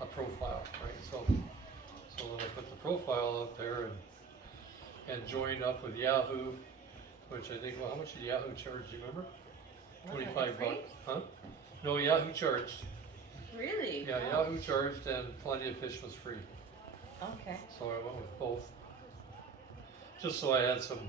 a profile, right? So then I put the profile up there and joined up with Yahoo, which I think, well, how much did Yahoo charge? Do you remember? $25, huh? No, Yahoo charged. Really? Yeah, Yahoo charged, and Plenty of Fish was free. Okay. So I went with both, just so I had some,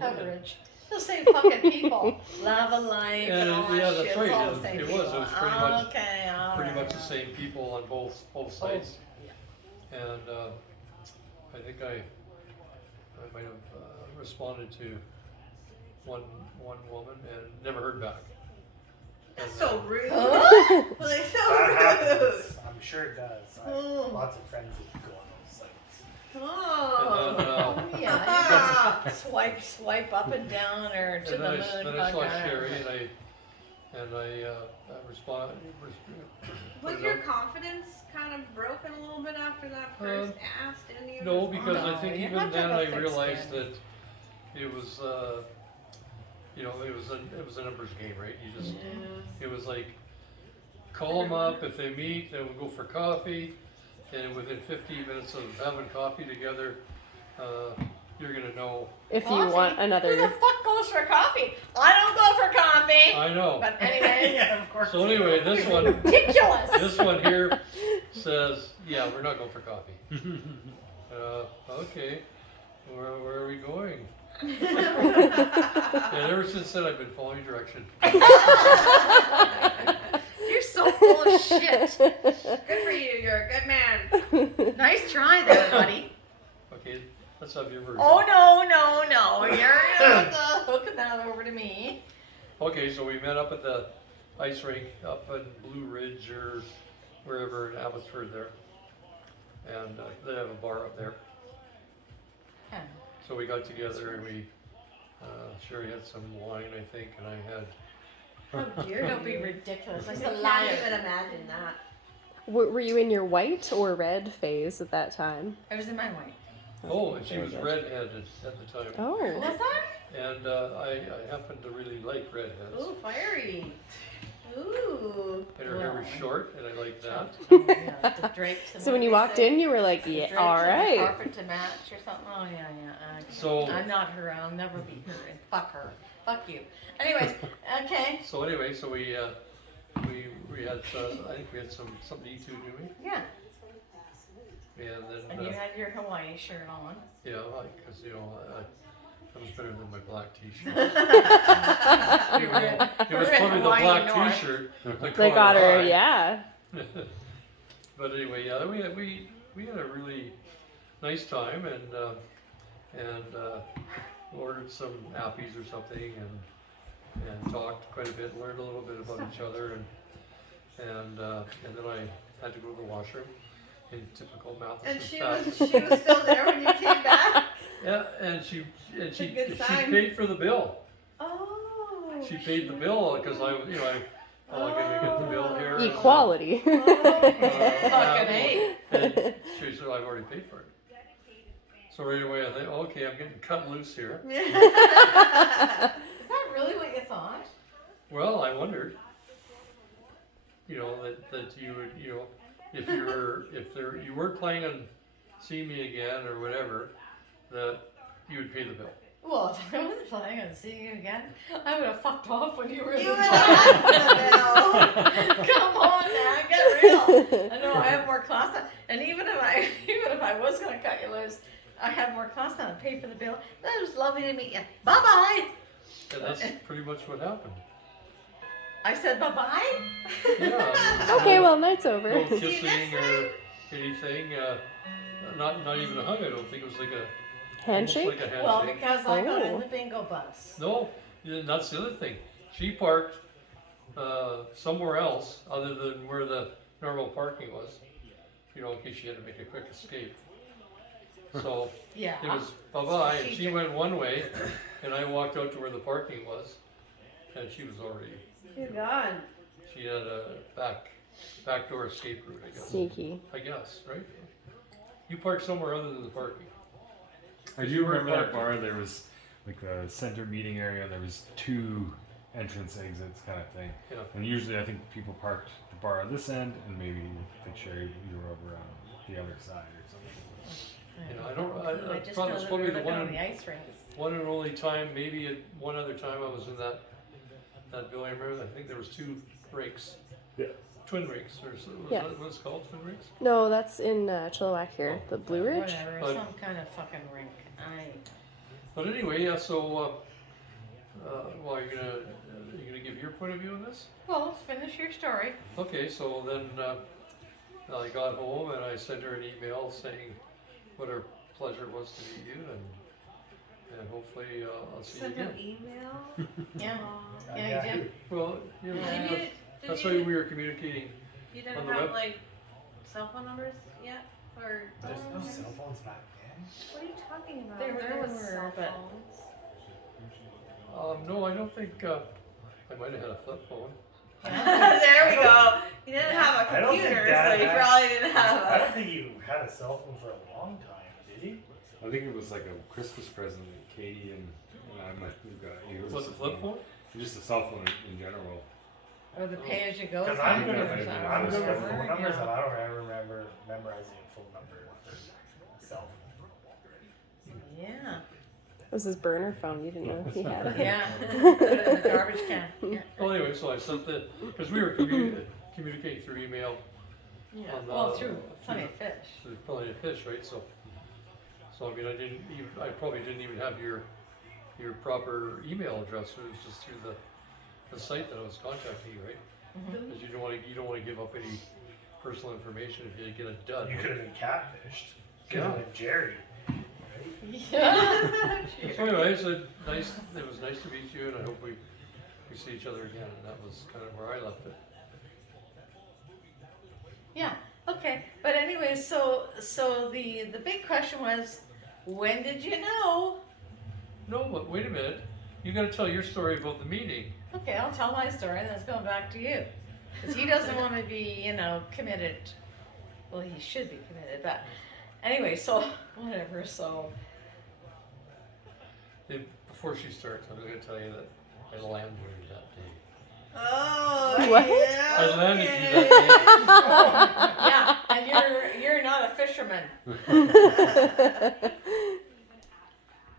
Coverage. The same fucking people. Lava Life and all that yeah, shit. that's right. It's all the same It people. was Pretty much the same people on both sites. Yeah. And I think I might have responded to one woman and never heard back. That's so rude. That rude. happens. I'm sure it does. I have lots of friends that go on those sites. Oh, and then, yeah. Swipe up and down or to the moon. Then I saw Sherry and I responded. Was your confidence kind of broken a little bit after that first ask? No, because I think you even have to then have a I thick realized skin. that it was, it was a numbers game, right? You just, it was like, call them up, if they meet, then we'll go for coffee, and within 15 minutes of having coffee together, you're gonna know. If you want another. Who the fuck goes for coffee? I don't go for coffee. I know. But anyway. Yeah, of course. So anyway, this one, Ridiculous. this one here says, yeah, we're not going for coffee. Okay, where are we going? And ever since then, I've been following direction. You're so full of shit. Good for you. You're a good man. Nice try there, buddy. Okay, let's have your version. Oh, no. You're hooking that over to me. Okay, so we met up at the ice rink up in Blue Ridge or wherever in Abbotsford there. And they have a bar up there. Yeah. So we got together and we, Sherry had some wine, I think, and I had. Oh dear, don't be ridiculous. I Like a can't liar. even imagine that. Were you in your white or red phase at that time? I was in my way. Oh, and she very was good. redheaded at the time. Oh. Was I? And I happened to really like redheads. Ooh, fiery. Ooh. And her hair was short, and I liked that. Yeah, the drapes. And So when you walked in, you were like, the yeah, drapes all and the right. carpet to match or something. Oh yeah. Okay. So- I'm not her. I'll never be her. And fuck her. Fuck you. Anyways, okay. So anyway, so we had, I think we had something to eat too, didn't we? Yeah. And then, And you had your Hawaii shirt on. yeah, because that was better than my black T-shirt. It was We're in probably the Hawaii black North. T-shirt. They got her, yeah. But anyway, yeah, we had a really nice time and ordered some appies or something and talked quite a bit, learned a little bit about each other and then I had to go to the washroom in typical Matheson And she fashion. was still there when you came back? Yeah, and she a good sign. paid for the bill. Oh. She paid the bill because I get the bill here. and, Equality. Fucking A. And she said, I've already paid for it. So right away I think, okay, I'm getting cut loose here. Is that really what you thought? Well, I wondered, that you would, if you weren't planning on seeing me again or whatever, that you would pay the bill. Well, if I wasn't planning on seeing you again, I would have fucked off when you were in You the would have asked the Come on now, get real. I know I have more class than, and even if I was gonna cut you loose, I have more class than I paid for the bill. That was lovely to meet you. Bye bye. And that's pretty much what happened. I said bye bye. Yeah. Okay, well, night's over. No kissing or anything. Not even a hug. I don't think it was like a Handshake? almost like a handshake. Well, because I got in Oh. the bingo bus. No, that's the other thing. She parked somewhere else other than where the normal parking was, in case she had to make a quick escape. So Yeah. it was bye-bye, and she went one way, and I walked out to where the parking was, and she was already, You're gone. she had a backdoor escape route, I guess. Sneaky. I guess, right? You parked somewhere other than the parking. I do remember that bar. There was like the center meeting area. There was two entrance exits kind of thing. Yeah. And usually I think people parked the bar on this end and maybe the cherry you were over on the other side or something. You know, I don't. I just probably, know it's that probably we the were one on and, the ice rinks. one and only time, maybe one other time I was in that building. I remember, I think there was 2 rinks. Yeah. Twin rinks, or Yeah. what it's called, twin rinks? No, that's in Chilliwack here. The Blue Ridge? Whatever, But- some kind of fucking rink. But anyway, yeah. So, well, are you gonna give your point of view on this? Well, let's finish your story. Okay, so then I got home and I sent her an email saying what a pleasure it was to meet you, and hopefully I'll see you Send an again. email. Yeah. Uh, Yeah, you did. Well, you know, Yeah. Did that's you, why we were communicating. you on didn't the have web? like cell phone numbers yet? Or There's no cell phones back then. what are you talking about? There There was were, cell but- phones. No, I don't think I might have had a flip phone. There we go. You didn't have a I don't think computer, Dad so you had- probably didn't have I a. don't think you had a cell phone for a long time, did you? I think it was like a Christmas present that Katie and I might have got you. Was it a flip phone? Just a cell phone in general. Or the pay-as-you-go. Because I'm good good with with- I'm good with phone Yeah. numbers, and I don't ever remember memorizing a phone number for a cell phone. Yeah. It was his burner phone. You didn't know he had it. Yeah. Put it in the garbage can. Yeah. Well, anyway, so I sent because we were communicating through email. Yeah. On the- Well, through plenty of fish. There's plenty of fish, right? So I mean, I probably didn't even have your proper email address. It was just through the site that I was contacting you, right? Mhm. Because you don't want to give up any personal information if you get a dud. You right? could have been catfished. Could have Yeah. been Jerry. Yeah. So anyway, it was nice to meet you, and I hope we see each other again. And that was kind of where I left it. Yeah. Okay. But anyway, so the big question was, when did you know? No, but wait a minute. You got to tell your story about the meeting. Okay, I'll tell my story, and then it's going back to you, because he doesn't want to be, committed. Well, he should be committed, but anyway. So whatever. So. Before she starts, I'm going to tell you that I landed her that day. Oh, What? yeah. I landed okay. you that Yeah, and you're not a fisherman.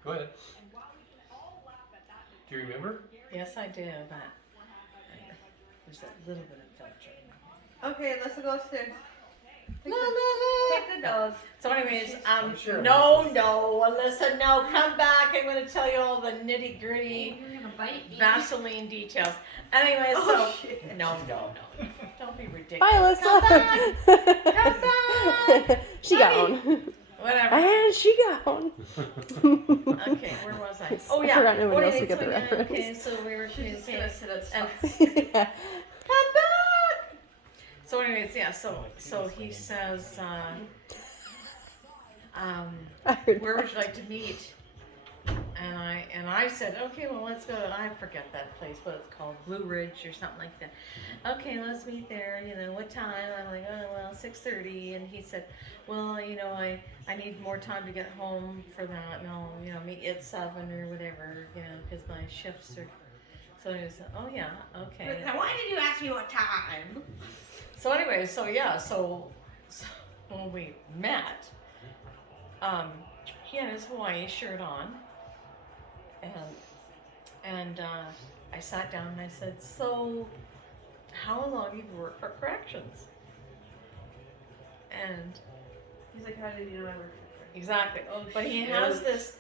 Go ahead. Do you remember? Yes, I do, but there's a little bit of filter. Okay, let's go upstairs. La, la, la. Take the dog. So, anyways, I'm sure no, Mrs. no, Alyssa, no, come back. I'm going to tell you all the nitty gritty You're gonna bite me. Vaseline details. Anyway, Oh, so shit. no, don't be ridiculous. Bye, Alyssa. Come back. She gone. Whatever. And she gone. Okay, where was I? Oh I yeah. forgot nobody else Okay, would get so the yeah, reference. okay, so we were She's just communicating. gonna sit at And Yeah. come back. So anyways, yeah. So he says, I heard where would that. you like to meet? And I said, okay, well, let's go. I forget that place, what it's called, Blue Ridge or something like that. Okay, let's meet there. What time? I'm like, oh well, 6:30. And he said, well, I need more time to get home for that. And I'll meet you at 7 or whatever, because my shifts are. So he said, oh yeah, okay. Now, why did you ask me what time? So anyway, so when we met, he had his Hawaii shirt on, and I sat down and I said, so how long have you worked for corrections? And He's like, how did you know I work for exactly, Oh, but he shit. has this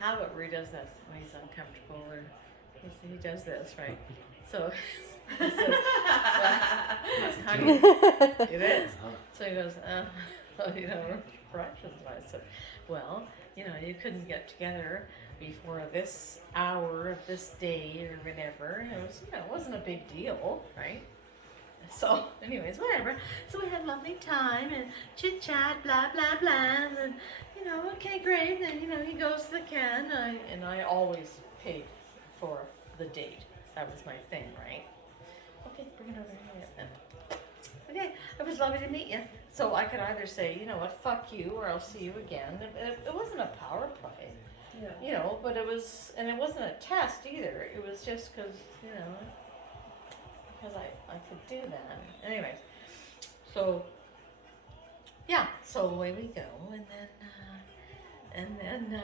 habit where he does this when he's uncomfortable, or he does this, right? So he says, honey, it is. So he goes, corrections. And I said, well, you couldn't get together before this hour of this day or whatever. And it wasn't a big deal, right? So, anyways, whatever. So we had a lovely time and chit chat, blah blah blah, and then, okay, great. And then he goes to the can, and I always paid for the date. That was my thing, right? Okay, bring it over here then. Okay, it was lovely to meet you. So I could either say, fuck you, or I'll see you again. It wasn't a power play. Yeah. you know, but it wasn't a test either. It was just because, you know, because I could do that. Anyways, so, yeah, so away we go. And then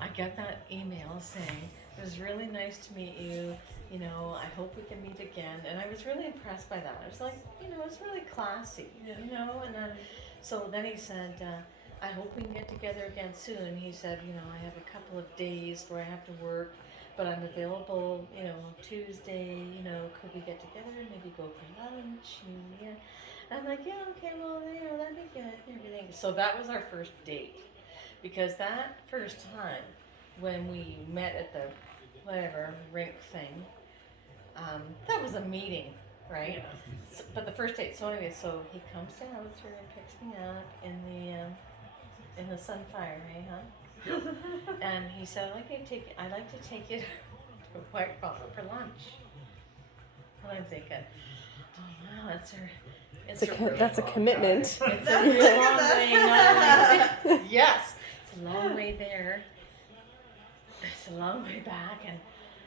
I got that email saying, it was really nice to meet you. You know, I hope we can meet again. And I was really impressed by that. I was like, you know, it's really classy, you know. And then, so then he said, I hope we can get together again soon. He said, you know, I have a couple of days where I have to work, but I'm available, you know, Tuesday, you know, could we get together and maybe go for lunch? And, yeah. And I'm like, yeah, okay, well, you know, that'd be good and everything. So that was our first date. Because that first time when we met at the whatever rink thing, that was a meeting, right? So, but the first date. So anyway, so he comes to house here and picks me up in the Sunfire, hey, huh? And he said, I'd like to take you to White Rock for lunch. And I'm thinking, oh wow, That's a commitment. It's a real long way. Not only, yes, it's a long way there. It's a long way back, and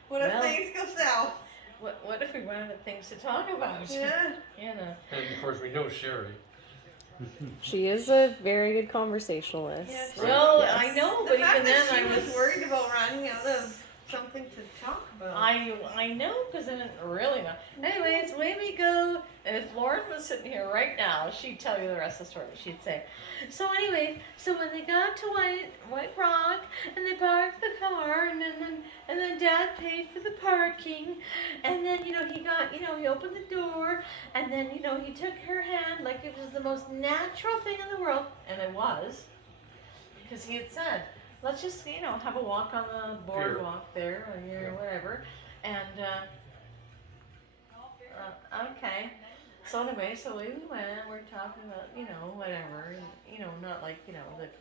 What if things go south? what if we run out of things to talk about? Yeah. You know. And of course, we know Sherry. She is a very good conversationalist. Yes. Well, Yes. I know, The but fact even that then, she I was worried about running out of something to talk about. I know, because I didn't really know. Anyways, away we go. And if Lauren was sitting here right now, she'd tell you the rest of the story. She'd say, so anyway, so when they got to White Rock and they parked the car, and then Dad paid for the parking, and then he he opened the door, and then he took her hand like it was the most natural thing in the world, and it was, because he had said, let's just have a walk on the boardwalk there or whatever, and okay. So anyway, so we went, we're talking about, whatever, not like, the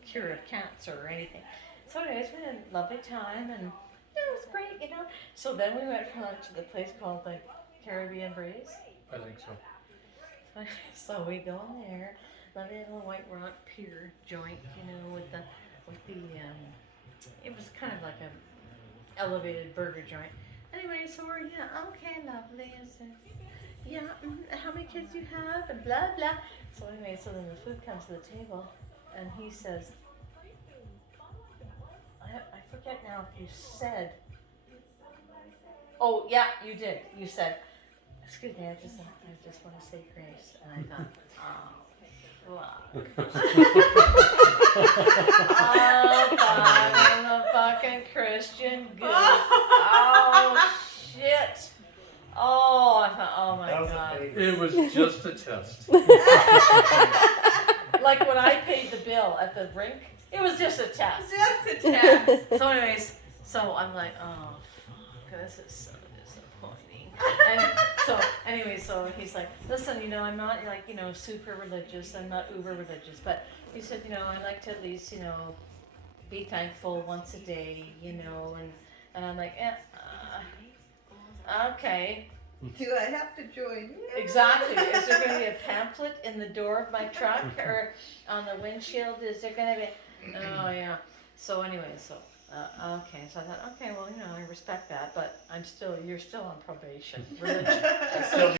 cure of cancer or anything. So anyways, we had a lovely time, and it was great, So then we went for lunch at the place called the Caribbean Breeze. I think so. So we go in there, lovely little White Rock Pier joint, with the it was kind of like a elevated burger joint. Anyway, so we're, okay, lovely. And so, how many kids do you have? And blah, blah. So anyway, so then the food comes to the table, and he says, I forget now if you said, oh, yeah, you did. You said, excuse me, I just want to say grace. And I thought, fuck. I'm a fucking Christian goose. Oh, shit. Oh, I thought, oh my That was God. a fake. It was just a test. Like when I paid the bill at the rink, it was just a test. Just a test. So anyways, so I'm like, oh, fuck, this is so disappointing. And so anyway, so he's like, listen, I'm not like, super religious. I'm not uber religious. But he said, I like to at least, be thankful once a day, and I'm like, okay. Do I have to join you? Exactly. Is there going to be a pamphlet in the door of my truck or on the windshield? Is there going to be? Oh yeah. So anyway, okay. So I thought, okay, well, I respect that, but you're still on probation. Religion.